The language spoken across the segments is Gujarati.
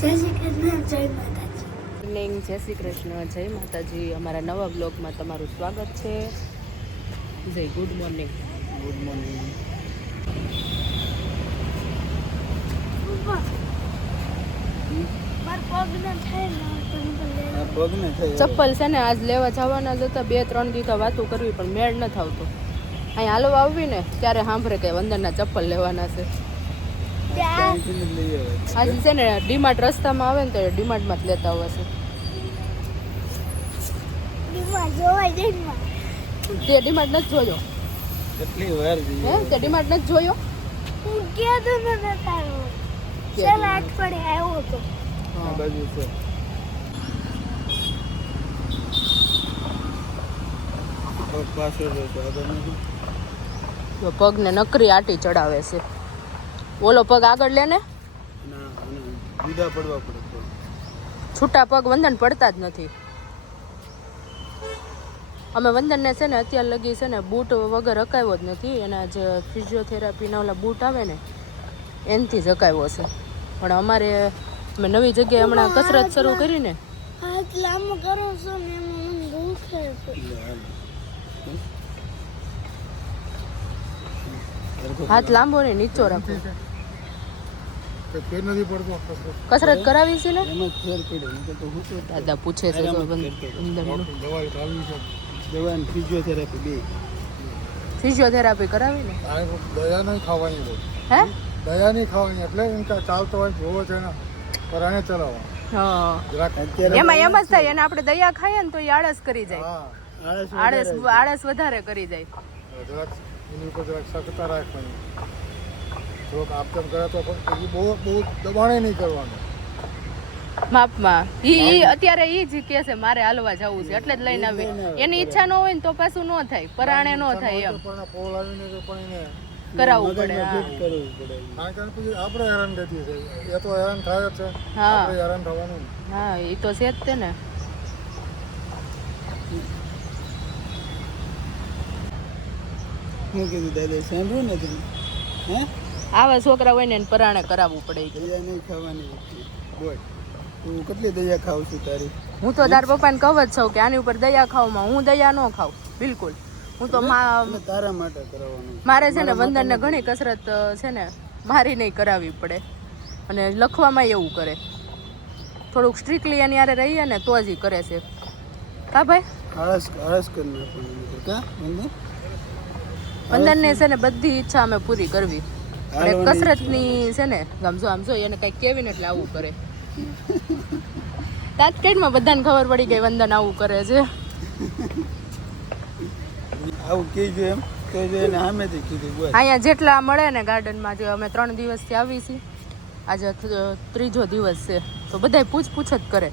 જય શ્રી કૃષ્ણ, જય માતાજી. અમારા નવા બ્લોગમાં તમારું સ્વાગત છે. જય ગુડ મોર્નિંગ. Good morning. ચપ્પલ છે ને આજ લેવા જવાના જ હતા. 2-3 દી તો વાતું કરવી પણ મેળ ન આવતો. અહીં હાલવા આવવી ને ત્યારે સાંભળે કે વંદનના ચપ્પલ લેવાના છે. આજે છે ને ડીમાર્ટ રસ્તામાં આવે ને તો ડીમાર્ટમાં જ લેતા આવશે. તે ડીમાર્ટ નથી જોયો? કેટલી વાર હે તે ડીમાર્ટ નથી જોયો? હું ક્યાં તો નતો આવ્યો. ચાલ અઠવાડિયે આવ્યો તો. આ બાજુ છે. પગને નકરી આટી ચડાવે છે. ઓલો પગ આગળ લે ને, જુદા પડવા પડે. છૂટા પગ વંદન પડતા જ નથી. અમે વંદનને છે ને અત્યાર લગી છે ને બૂટ વગર હકાવ્યો જ નથી. એના જે ફિઝિયોથેરાપીના ઓલા બૂટ આવે ને એનાથી જ હકાવ્યો છે. પણ અમારે અમે નવી જગ્યાએ હમણાં કસરત શરૂ કરીને હાથ લાંબો કરો છો ને એમાં મને દુખે છે. હાથ લાંબો ને નીચો રાખો. કસરત કરાવી છે ને દાદા પૂછે છે. ફિઝિયોથેરાપી કરાવી ને દયા નહીં ખાવાની. હે દયા નહીં ખાવાની એટલે ચાલતો હોય જોવો છે ને પરાણે ચલાવવા. હા એમાં એમ જ થાય. એને આપણે દયા ખાઈએ ને તો એ આળસ કરી જાય. આળસ વધારે કરી જાય. એની ઉપર જરાક સખતા રાખવાની. થોડોક આપતમ કરે તો બહુ દબાણે નહીં કરવાનું. માપમાં ઈ અત્યારે ઈ જ કે છે મારે હાલવા જવું છે એટલે જ લઈને આવી. એની ઈચ્છા ન હોય ને તો પાછું ન થાય, પરાણે ન થાય. એમ પોલ આવીને તો પણ એને કરાવવું પડે. આપણે હેરાન થતી છે. એ તો હેરાન થાય જ છે. હા હેરાન થવાનું. હા એ તો છે જ તે ને. શું કીધું દાદા સાંભળ્યું ને તમે? હે આવા છોકરા હોય ને પરાણે કરાવવું પડે. દયા નહીં ખાવાની. બોલ તું કેટલી દયા ખાવ છું તારી? હું તો તાર પપ્પાને કહું જ છું કે આની ઉપર દયા ખાવમાં હું દયા ન ખાવ બિલકુલ. હું તો તારા માટે કરાવવાનું. મારે છે ને વંદનને ઘણી કસરત છે ને મારી નહીં કરાવવી પડે. અને લખવામાં એવું કરે. થોડુંક સ્ટ્રિક્ટલી એની યારે રહીએ ને તો જ કરે છે. કા ભાઈ? આળસ કરી નાખવાનું. કા વંદનને છે ને બધી ઈચ્છા અમે પૂરી કરવી. અને કસરતની છે ને આમ જો એને કંઈક કેવીને એટલે આવું કરે. તાત્કાલિકમાં બધાને ખબર પડી ગઈ વંદન આવું કરે છે. આવું કીધું એમ કીધું એને સામેથી કીધું. અહીંયા જેટલા મળે ને ગાર્ડનમાં, જે અમે 3 દિવસથી આવી છીએ, આજે 3જો દિવસ છે, તો બધાય પૂછ જ કરે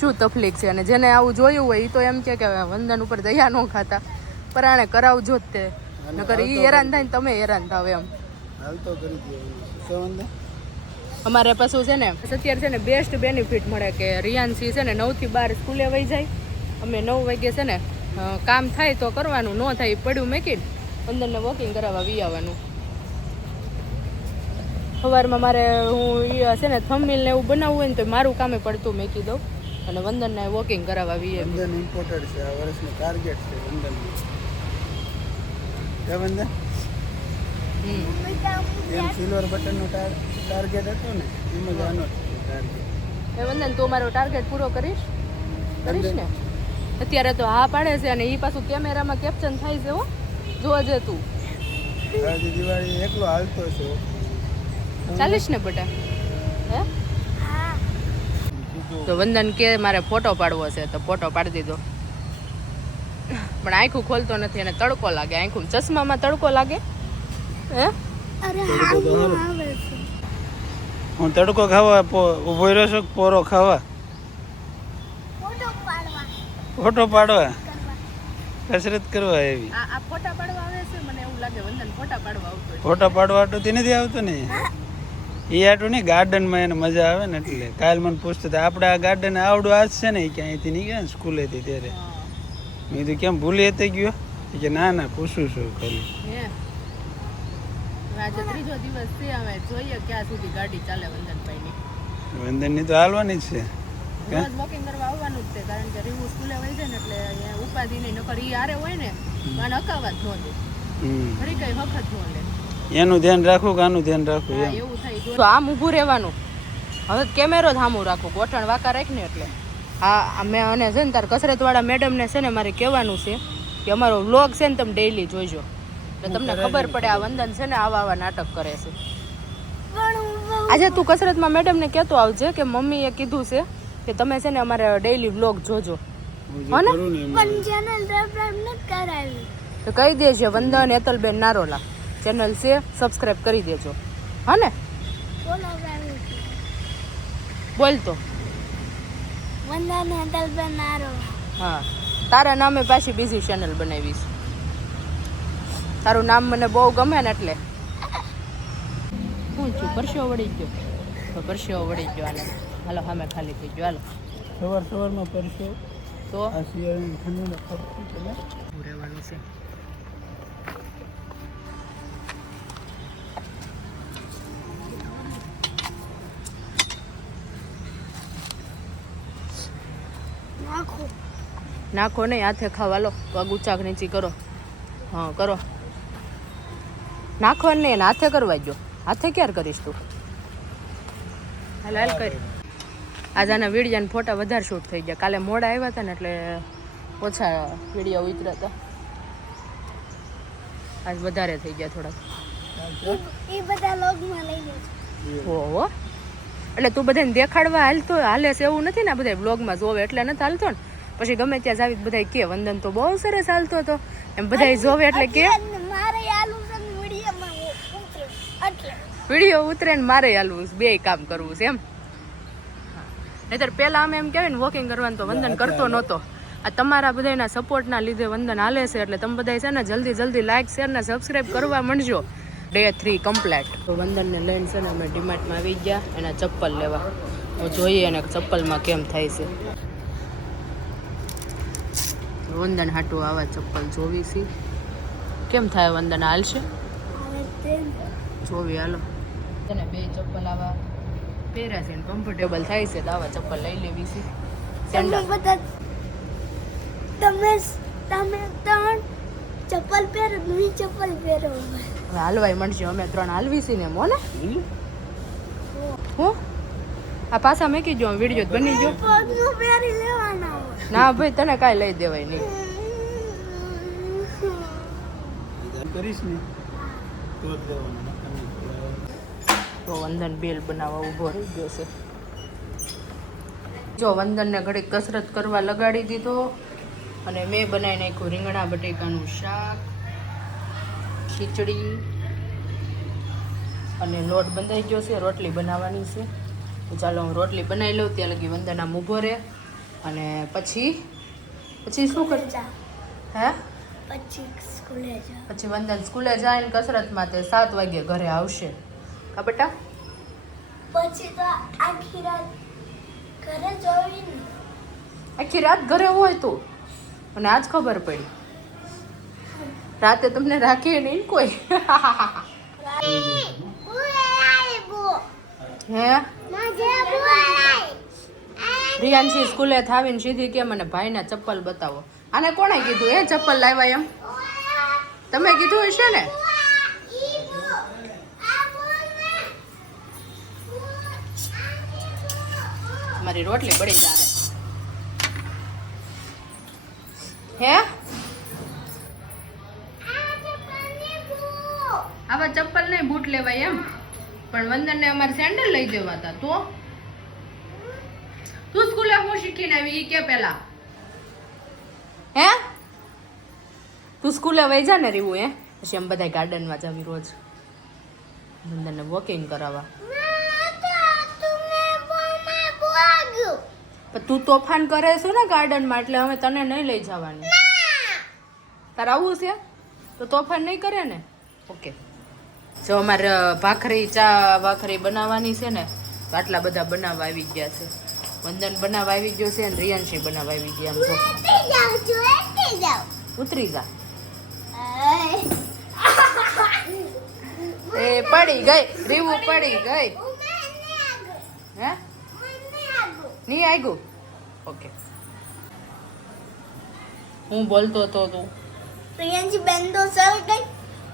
શું તકલીફ છે. અને જેને આવું જોયું હોય એ તો એમ કે વંદન ઉપર દયા ન ખાતા, પરાણે કરાવજો જ તે, નકર એ હેરાન થાય ને તમે હેરાન થાવ. એમ હાલ તો કરી દે. અમારે પાછું છે ને અત્યારે છે ને બેસ્ટ બેનિફિટ મળે કે રિયાન્સી છે ને 9 થી 12 સ્કૂલે વહી જાય. અમે 9 વાગે છે ને કામ થાય તો કરવાનું, ન થાય પડ્યું મેકીને અંદરને વોકિંગ કરાવવા વી આવવાનું. સવારમાં મારે હું છે ને થંબનેલ ને એવું બનાવવું હોય ને તો મારું કામે પડતું મેકી દઉં અને વંદનને વોકિંગ કરાવવા વી. વંદન ઇમ્પોર્ટન્ટ છે. આ વર્ષનું ટાર્ગેટ છે વંદન. કે વંદન એમ સિલ્વર બટનનું ટાર્ગેટ હતું ને એમ જ આનો ટાર્ગેટ. એ વંદન તું મારો ટાર્ગેટ પૂરો કરીશ ને? અત્યારે તો હા પાડે છે અને એ પાછું કેમેરામાં કેપ્ચન થાય છે. હો જોજે તું. આજે દિવાળી એકલો હાલતો છે. ચાલીશ ને બેટા? હે તો વંદન કે મારે ફોટો પાડવો છે તો ફોટો પાડી દીધો. પણ આંખું ખોલતો નથી અને તડકો લાગે. આંખું ચશ્મામાં તડકો લાગે. હે હું તડકો ખાવા ઉભો રહ્યો છું. પોરો ખાવા, ફોટો પાડવા, કસરત કરવા એવી. આ ફોટા પાડવા આવે છે. મને એવું લાગે વંદન ફોટા પાડવા આવતો. ફોટા પાડવા આટું નથી આવતો ને એ આટું નહીં. ગાર્ડનમાં એને મજા આવે ને એટલે. કાલ મને પૂછતો હતા આપણે આ ગાર્ડન આવડું આજ છે ને ક્યાંયથી નહીં ગયા ને સ્કૂલેથી ત્યારે. મેં કીધું કેમ ભૂલી હતી ગયો કે ના પૂછું છું ખાલી. આજે 3જો દિવસ છે. હવે જોઈએ ક્યાં સુધી ગાડી ચાલે વંદનભાઈની. વંદનની તો હાલવાની જ છે રોજ વોકિંગ કરવા આવવાનું જ છે કારણ કે રીવું સ્કૂલે વહી જાય ને એટલે અહીંયા ઉપાધિ નહીં નકર ઈ હારે હોય ને તો આને અકાવા જ ન દે ફરી કઈ વખત ન લે એનું ધ્યાન રાખવું કે આનું ધ્યાન રાખવું હા, એમ એવું થાય તો આમ ઊભું રહેવાનું હવે કેમેરો જ સામું રાખો ગોઠણ વાંકા રાખને એટલે હા મેં અને છે ને તાર કસરતવાળા મેડમને છે ને મારે કહેવાનું છે કે અમારો વ્લોગ છે ને તમે ડેઈલી જોઈજો એટલે તમને ખબર પડે આ વંદન છે ને આવા આવા નાટક કરે છે આજે તું કસરતમાં મેડમને કહેતો આવજે કે મમ્મીએ કીધું છે કે તમે છે ને અમારે ડેઈલી વ્લોગ જોજો હો ને પણ ચેનલ સબસ્ક્રાઇબ ન કરાવી તો કહી દેજો વંદન હેતલબેન નારોલા ચેનલ છે સબસ્ક્રાઇબ કરી દેજો હા ને બોલો કરાવી બોલ તો વંદન હેતલબેન નારો હા તારા નામે પાછી બીજી ચેનલ બનાવીશ તારું નામ મને બહુ ગમે ને એટલે શું છું પરસ્યો વળી ગયો તો પરસ્યો વળી ગયો હાલે હાલો સામે ખાલી થઈ ગયો હાલો સવારમાં પરસો તો આ શિયાળાની ઠંડીને ફરતું પેલા રહેવાનું છે નાખો નાખો નહીં હાથે ખાવા લો પગ ઊંચાક નીચી કરો હા કરો નાખો નહીં ને હાથે કરવા ગયો હાથે ક્યારે કરીશ તું હાલ હાલ કરી આજ આના વિડીયો ફોટા વધારે શૂટ થઈ ગયા કાલે મોડા આવ્યા હતા ને એટલે ઓછા વિડીયો ઉતર્યા હતા આજ વધારે થઈ ગયા થોડાક એ બધા લોગમાં લઈ જજો હો એટલે તું બધાને દેખાડવા હાલતો હાલે છે એવું નથી ને આ બધા બ્લોગમાં જોવે એટલે નથી હાલતો ને પછી ગમે ત્યાં જાવી બધા કે વંદન તો બહુ સરસ હાલતો હતો એમ બધા જોવે એટલે કે મારે આલુ વિડીયોમાં ઉતરે એટલે વિડીયો ઉતરે ને મારે હાલવું બે કામ કરવું છે એમ નહીતર પહેલા અમે એમ કહેવાય ને વોકિંગ કરવાનું તો વંદન કરતો નહોતો આ તમારા બધાના સપોર્ટના લીધે વંદન હાલે છે એટલે તમે બધા છે ને જલ્દી જલ્દી લાઈક શેર ને સબસ્ક્રાઈબ કરવા માંડજો ડે 3 કમ્પ્લીટ તો વંદનને લઈને છે ને અમે ડીમાર્ટમાં આવી ગયા એના ચપ્પલ લેવા તો જોઈએ એને ચપ્પલમાં કેમ થાય છે વંદન હાટું આવા ચપ્પલ જોવી છે કેમ થાય વંદન હાલશે જોવી હાલો તને બે ચપ્પલ આવા પહેર્યા છે ને કમ્ફર્ટેબલ થાય છે તો આવા ચપ્પલ લઈ લેવી છે તમે બધા તમે તમે ત્રણ ચપ્પલ પહેરો હું ચપ્પલ પહેરો હવે હાલવાય મળશે અમે 3 હાલવી છે ને મોને હું આ પાછા મેકી જો વિડીયો બની ગયો પગનું પહેરી લેવાના હોય ના ભાઈ તને કાંઈ લઈ દેવાય નહીં કરીશ ને તો જ દેવાનું તો વંદન બેલ બનાવવા ઊભો રહી ગયો છે જો વંદનને ઘડીક કસરત કરવા લગાડી દીધો અને મેં બનાવી નાખ્યું રીંગણા બટેકાનું શાક ખીચડી અને લોટ બંધાઈ ગયો છે રોટલી બનાવવાની છે તો ચાલો હું રોટલી બનાવી લઉં ત્યાં લગી વંદન આમ ઊભો રહે અને પછી શું કર હે પછી સ્કૂલે જા પછી વંદન સ્કૂલે જાય ને કસરતમાં તે 7 વાગે ઘરે આવશે કા બેટા પછી તો આખી રાત ઘરે જોઈ ને આખી રાત ઘરે હોય તું અને આજ ખબર પડી રાતે તમને રાખીએ નહીં કોઈ હે રિયાન્શી સ્કૂલે થાવીને સીધી કે મને ભાઈના ચપ્પલ બતાવો આને કોણે કીધું એ ચપ્પલ લાવ્યા એમ તમે કીધું હશે ને મારી રોટલી બળી જાય હે આવા ચપ્પલ નહીં બૂટ લેવાય એમ પણ વંદનને અમારે સેન્ડલ લઈ દેવા હતા તો તું સ્કૂલે હું શીખીને આવી ઈ કે પેલા હે તું સ્કૂલે વઈ જા ને રીવું હે પછી એમ બધા ગાર્ડનમાં જાવી રોજ વંદનને વોકિંગ કરાવવા પણ તું તોફાન કરે છે ને ગાર્ડનમાં એટલે હવે તને નહીં લઈ જવાની તારે આવું છે તો તોફાન નહીં કરે ને ઓકે જો અમારે ભાખરી બનાવવાની છે ને તો આટલા બધા બનાવવા આવી ગયા છે વંદન બનાવવા આવી ગયો છે અને રિયાન્શી બનાવવા આવી ગયા આમ જો ઉતરી જા એ પડી ગઈ રીવું પડી ગઈ હે નહીં આવ્યું ઓકે હું બોલતો તો તું પ્રિયંશી બેન તો ચાલ ગઈ.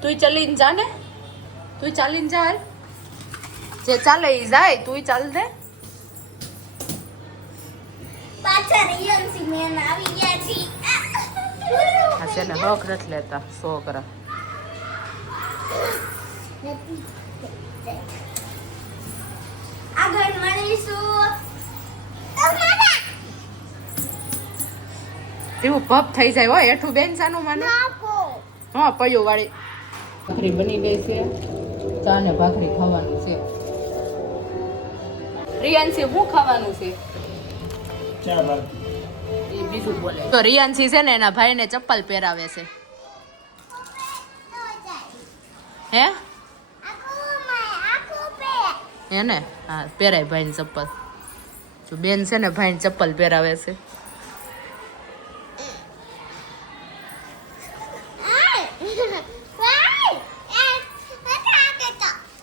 તું ચાલીને જા ને તું ચાલીને જા હાલ. જે ચાલે એ જાય તું ચાલ દે. પાછા પ્રિયંશી બેન આવી ગયા છે. આ છે ને હક નથી લેતા છોકરા. આગળ મળીશું. એવું પપ થઈ જાય હોય એઠું બેન સાનું માને. હા પૈયો વાળી ભાખરી બની ગઈ છે. ચા ને ભાખરી ખાવાનું છે. રિયાન્સી શું ખાવાનું છે એ બીજું બોલે. તો રિયાન્સી છે ને એના ભાઈને ચપ્પલ પહેરાવે છે. હે હે ને હા પહેરાય ભાઈને ચપ્પલ. જો બેન છે ને ભાઈને ચપ્પલ પહેરાવે છે.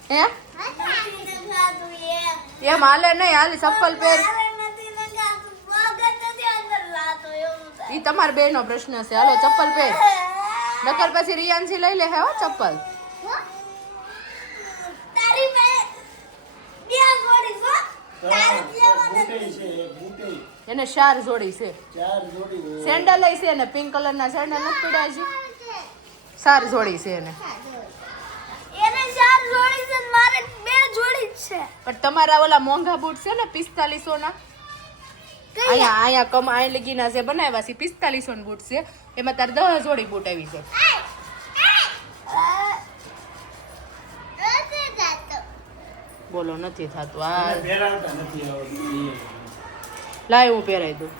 હે એમ હાલે નહીં હાલે ચપ્પલ પહેર. ઈ તમારા બે નો પ્રશ્ન છે. હાલો ચપ્પલ પહેર નકર પછી રિયાન્સી લઈ લે હે હો ચપ્પલ. એને 4 જોડી છે. સેન્ડલ લઈ છે ને પિંક કલર ના સેન્ડલ નથી પડ્યા છે. 4 જોડી છે એને. પણ તમારા ઓલા મોંઘા બૂટ છે ને 4500 ના અહીંયા કમ આઈ લગીના છે બનાવ્યા છે 4500 ના બૂટ છે. એમાં તાર 10 જોડી બૂટ આવી છે. બોલો નથી થતું. આ લાય હું પહેરાઈ દઉં.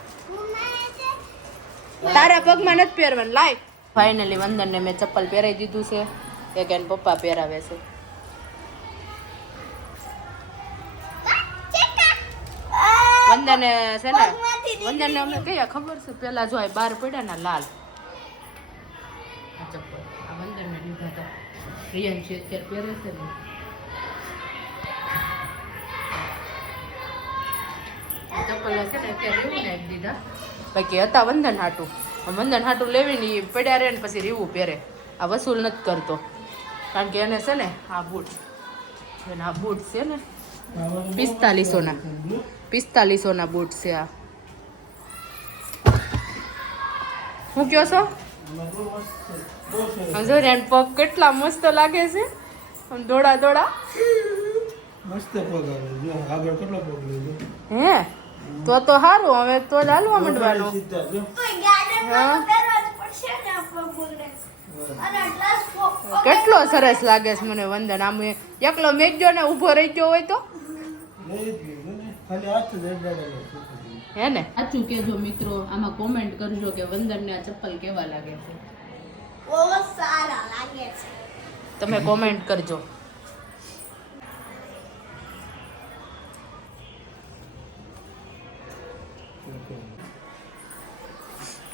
તારા પગમાં નથી પહેરવાનું લાય. ફાઇનલી વંદનને મેં ચપ્પલ પહેરાઈ દીધું છે. એક એને પપ્પા પહેરાવે છે. વંદને છે ને વંદનને અમને કયા ખબર છે પેલા જો આ બહાર પડ્યા ને લાલ આ ચપ્પલ આ વંદનને લીધા હતા. રિયાન્સી અત્યારે પહેરે છે ને આ ચપ્પલ છે ને અત્યારે રેવું ને દીધા. બાકી હતા વંદન હાટું. વંદન હાટું લેવીને એ પડ્યા રહે ને પછી રેવું પહેરે. આ વસૂલ નથી કરતો કારણ કે એને છે ને આ બૂટ એને આ બૂટ છે ને 4500 ના બૂટ છે આ. હું કયો છો જો રેન પગ કેટલા મસ્ત લાગે છે આમ દોડા દોડા. મસ્ત પગ આવે જો આગળ કેટલો પગ લીધો હે તો સારું હવે તો ચાલવા માંડવાનું. કેટલો સરસ લાગે છે મને વંદન. આમ એકલો મેઘજો ને ઊભો રહી ગયો હોય તો હે ને. સાચું કેજો મિત્રો આમાં કોમેન્ટ કરજો કે વંદન ને આ ચપ્પલ કેવા લાગે છે. તમે કોમેન્ટ કરજો.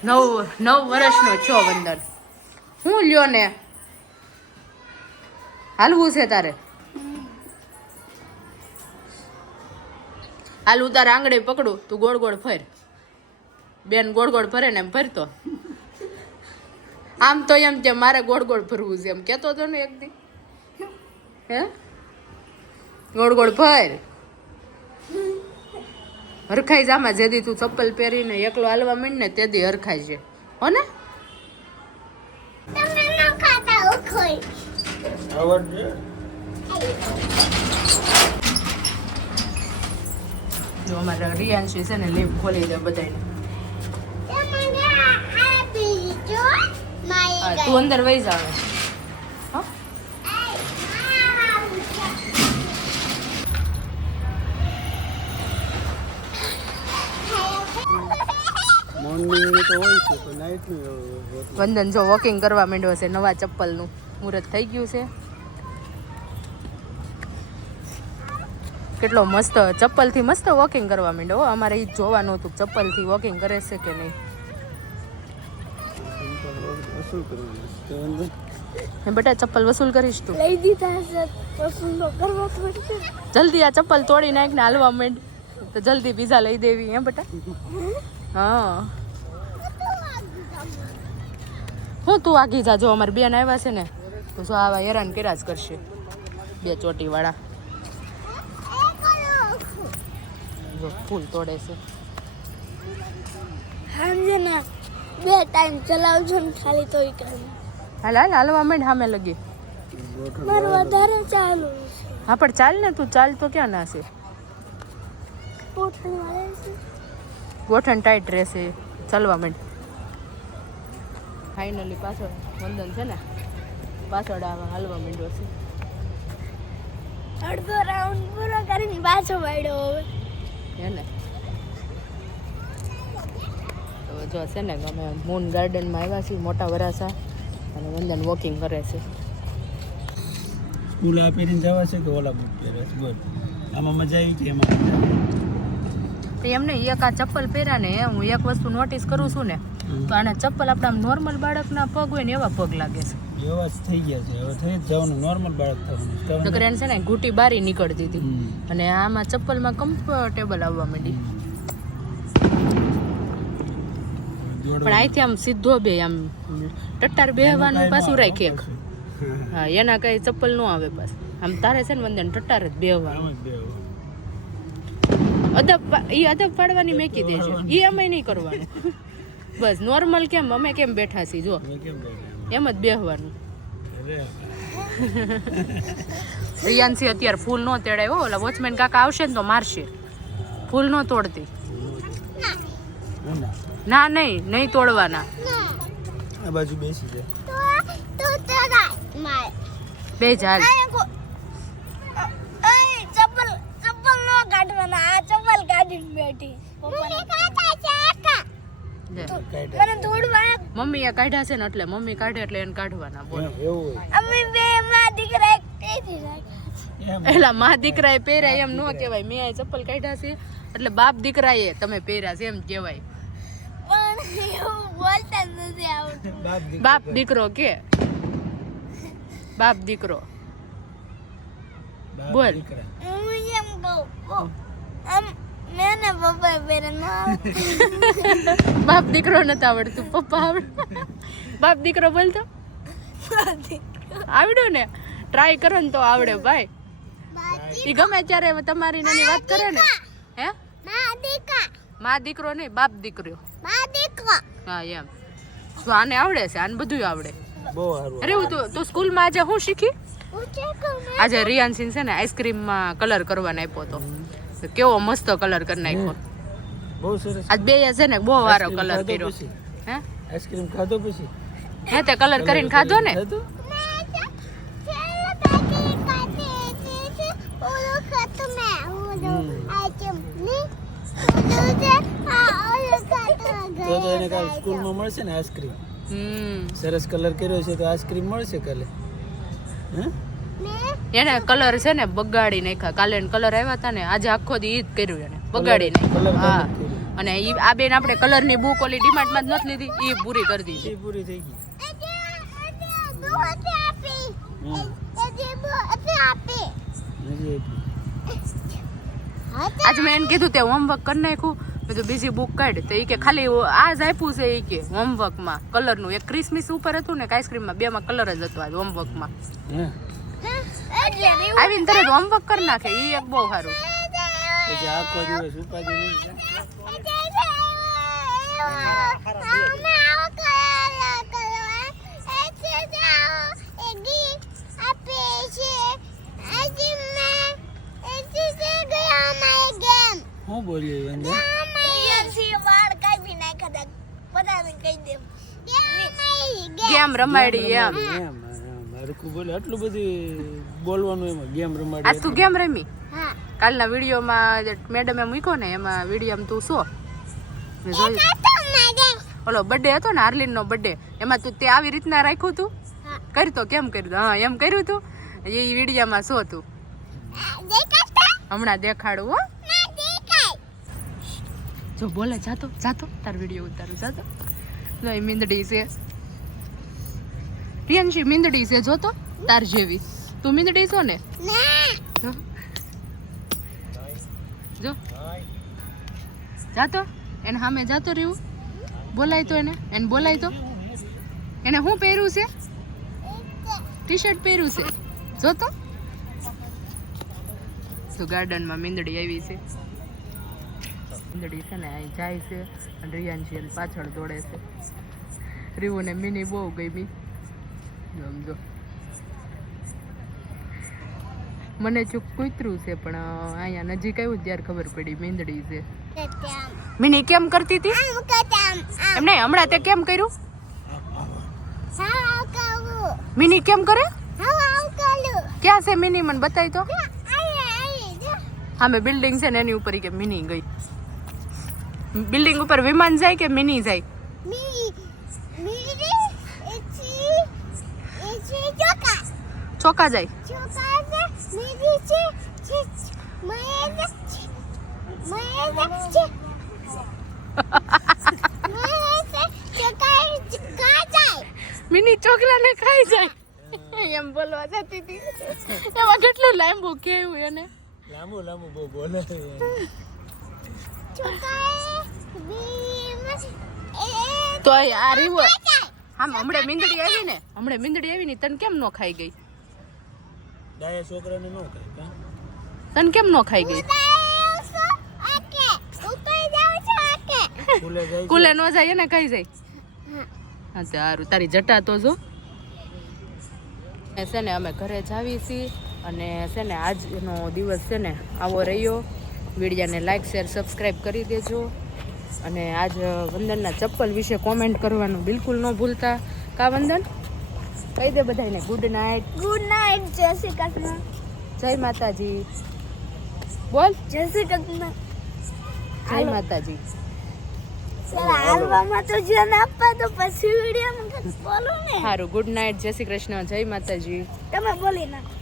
નવ વર્ષનો છો વંદન. હું લ્યો ને હાલવું છે તારે. હાલ હું તારે આંગળી પકડું તું ગોળ ગોળ ફર. બેન ગોળ ગોળ ફરે ને એમ ફરતો. આમ તો એમ કે મારે ગોળ ગોળ ફરવું છે એમ કેતો હતો ને એક દી. હે ગોળ ગોળ ફર. હરખાઈ જામાં જેદી તું ચપ્પલ પહેરીને એકલો હાલવા માંડ ને તેદી હરખાઈ છે હો ને. જો અમારા રિયાન્શી છે ને લીપ ખોલી દે બધાને. તું અંદર વહી જાવ. વંદન જો વોકિંગ કરવા માંડ્યો છે. નવા ચપ્પલનું મુહૂર્ત થઈ ગયું છે. કેટલો મસ્ત ચપ્પલથી મસ્ત વોકિંગ કરવા માંડ્યો. અમારે એ જોવાનું હતું ચપ્પલથી વોકિંગ કરે છે કે નહીં. બેટા ચપ્પલ વસૂલ કરીશ તું. લઈ દીધા છે વસૂલ કરવા પડશે. જલ્દી આ ચપ્પલ તોડી નાખ ને હાલવા માંડ. તો જલ્દી પીઝા લઈ દેવી હે બેટા. હા હું તું આગી જા. જો અમારી બેન આવ્યા છે ને તો જો આવા હેરાન કર્યા જ કરશે બે ચોટીવાળા. જો ફૂલ તોડે છે. સમજે ને 2 ટાઈમ ચલાવજો ને ખાલી તોય કામ. હાલ હાલ હાલવા માંડ સામે લગી. મારું વધારે ચાલુ હા પણ ચાલ ને તું, ચાલ તો ક્યાં ના છે. પોટણ વાળે છે. ગોઠણ ટાઈટ રહેશે. ચાલવા માંડ. ફાઇનલી પાછળ વંદન છે ને પાછળ આવા હાલવા માંડ્યો છે. અડધો રાઉન્ડ પૂરો કરીને પાછો વાળ્યો હવે. હે ને તો જો છે ને અમે મૂન ગાર્ડનમાં આવ્યા છીએ મોટા વરાસા અને વંદન વોકિંગ કરે છે. સ્કૂલ આ પહેરીને જવા છે કે ઓલા બૂટ પહેરે છે બોલ. આમાં મજા આવી કે એમાં મજા આવી? તો એમને એક આ ચપ્પલ પહેર્યા ને હું એક વસ્તુ નોટિસ કરું છું ને તો આના ચપ્પલ આપણા નોર્મલ બાળકના પગ હોય ને એવા પગ લાગે છે. એવા જ થઈ ગયા છે. હવે થઈ જ જવાનું, નોર્મલ બાળક થવાનું. નકર એને છે ને ઘૂંટી બારી નીકળતી હતી અને આમાં ચપ્પલમાં કમ્ફર્ટેબલ આવવા માંડી. પણ અહીંથી આમ સીધો બે આમ ટટ્ટાર બેહવાનું પાછું રાખે. હા એના કઈ ચપ્પલ નો આવે બસ આમ તારે છે ને વંદન ટટ્ટાર જ બેહવાનું. અદબ પાડવાની મેકી દે છે એ અમે નહીં કરવાનું. બસ નોર્મલ કેમ અમે કેમ બેઠા છીએ જો એમ જ બેહવાનું. રિયાન્સી અત્યારે ફૂલ નો તેડાય. ઓલા વોચમેન કાકા આવશે ને તો મારશે. ફૂલ નો તોડતી. ના નહીં તોડવાના. આ બાજુ બેસી જાય તો તરાય માર બે ચાલ. ચપ્પલ નો કાઢવાના. આ ચપ્પલ કાઢીને બેઠી. મને તોડવા મમ્મી એ કાઢ્યા છે ને એટલે મમ્મી કાઢે એટલે એને કાઢવાના. બોલો એવું અમે બે માં દીકરા એકથી રાખ્યા. એલા માં દીકરાએ પહેર્યા એમ ન કહેવાય. મેં આ ચપ્પલ કાઢ્યા છે એટલે બાપ દીકરાએ તમે પહેર્યા છે એમ કહેવાય. પણ એવું બોલતા નથી આવડતું. બાપ દીકરો કે બાપ દીકરો બોલ. હું એમ કહું મેં ને પપ્પા પહેરે ના બાપ દીકરો નથી આવડતું. પપ્પા આવડે. બાપ દીકરો બોલતો આવડ્યું ને. ટ્રાય કરો ને તો આવડે ભાઈ. એ ગમે ત્યારે તમારી નાની વાત કરે ને હે માં દીકરો નહીં બાપ દીકરો. હા એમ તો આને આવડે છે. આને બધું આવડે. બહુ સારું. અરે હું તો તું સ્કૂલમાં આજે હું શીખી. આજે રિયાન્સિન છે ને આઈસ્ક્રીમમાં કલર કરવાનો આપ્યો હતો. કેવો મસ્ત કલર કરી નાખ્યો. બહુ સરસ. આજ બે છે ને બહુ સારો કલર કર્યો. હે આઈસ્ક્રીમ ખાધો પછી હે તે કલર કરીને ખાધો ને. ખાધો? તો એને કાલ સ્કૂલમાં મળશે ને આઈસ્ક્રીમ. સરસ કલર કર્યો છે તો આઈસ્ક્રીમ મળશે કાલે. હે એને કલર છે ને બગાડી નાખ્યા. કાલે કલર આવ્યા હતા ને આજે આખો દી ઈ જ કર્યું એને બગાડી નાખ્યું. હા અને ઈ આ બેન આપણે કલરની બુક ઓલી ડિમાર્ટમાં જ નથી લીધી એ પૂરી કરી દીધી. એ પૂરી થઈ ગઈ. હજી આજે મેં એને કીધું તે હોમવર્ક કરી નાખ્યું. મેં તો બીજી બુક કાઢ તો એ કે ખાલી આ જ આપ્યું છે. એ કે હોમવર્કમાં કલરનું એક ક્રિસમસ ઉપર હતું ને આઈસ્ક્રીમમાં બેમાં કલર જ હતો આજ હોમવર્કમાં. આવીને તરત હોમવર્ક કરી નાખે. એ એક બહુ સારું. પછી આખો દિવસ ઉપાધિ નહીં. હું બોલ્યું વંદન? ગેમ રમાડી એમ. એમ હરખું બોલે. આટલું બધું બોલવાનું એમાં ગેમ રમાડી. આજ તું ગેમ રમી. કાલના વિડીયોમાં મેડમે મૂક્યો ને એમાં વિડીયોમાં તું શો મેં જોયું. ઓલો બર્થડે હતો ને આર્લિનનો બર્થડે એમાં તું તે આવી રીતના રાખ્યું તું કરતો કેમ કર્યું. હા એમ કર્યું તું. એ વિડીયોમાં શો તું હમણાં દેખાડું. હો જો બોલે જાતો તાર વિડીયો ઉતારું જાતો. મીંદડી છે રિયાન્શી. મીંદડી છે જો તો તાર જેવી. તું મીંદડી છો ને. જો જાતો એને સામે જાતો રહ્યું બોલાય તો એને બોલાય તો એને શું પહેર્યું છે ટી શર્ટ પહેર્યું છે જોતો તો ગાર્ડનમાં મીંદડી આવી છે મીંદડી છે ને અહીં જાય છે અને રિયાંશી એને પાછળ દોડે છે રીવુને મિની બહુ ગમી સમજો મને ચૂક કૂતરું છે પણ અહીંયા નજીક આવ્યું ત્યારે ખબર પડી મીંદડી છે મિની કેમ કરતી હતી એમ નહીં હમણાં તે કેમ કર્યું મિની કેમ કરે ક્યાં છે મિની મને બતાવી તો હા મેં બિલ્ડિંગ છે ને એની ઉપર કે મિની ગઈ બિલ્ડિંગ ઉપર વિમાન જાય કે મિની જાય ચોકા જાય મિની ચોકલાને ખાઈ જાય એમ બોલવા જતી હતી એમાં કેટલું લાંબુ કેવું એને લાંબુ બહુ બોલે તો આ રીવો હા હમણાં મીંદડી આવી ને તને કેમ નો ખાઈ ગઈ ડાયા છોકરાને નો ખાય તને કેમ નો ખાઈ ગઈ કુલે નો જાય ને ખાઈ જાય હા તે સારું તારી જટા તો જો છે ને અમે ઘરે જ આવી છીએ અને છે ને આજનો દિવસ છે ને આવો રહ્યો વિડીયાને લાઈક શેર સબસ્ક્રાઈબ કરી દેજો અને આજ વંદનના ચપ્પલ વિશે કોમેન્ટ કરવાનું બિલકુલ ન ભૂલતા કા વંદન કહી દે બધાને ગુડ નાઇટ જય શ્રી કૃષ્ણ જય માતાજી બોલ જય શ્રી કૃષ્ણ જય માતાજી હાલવામાં તો જે ના આપવા તો પછી વિડીયોમાં બોલો ને સારું ગુડ નાઇટ જય શ્રી કૃષ્ણ જય માતાજી તમે બોલી નાખો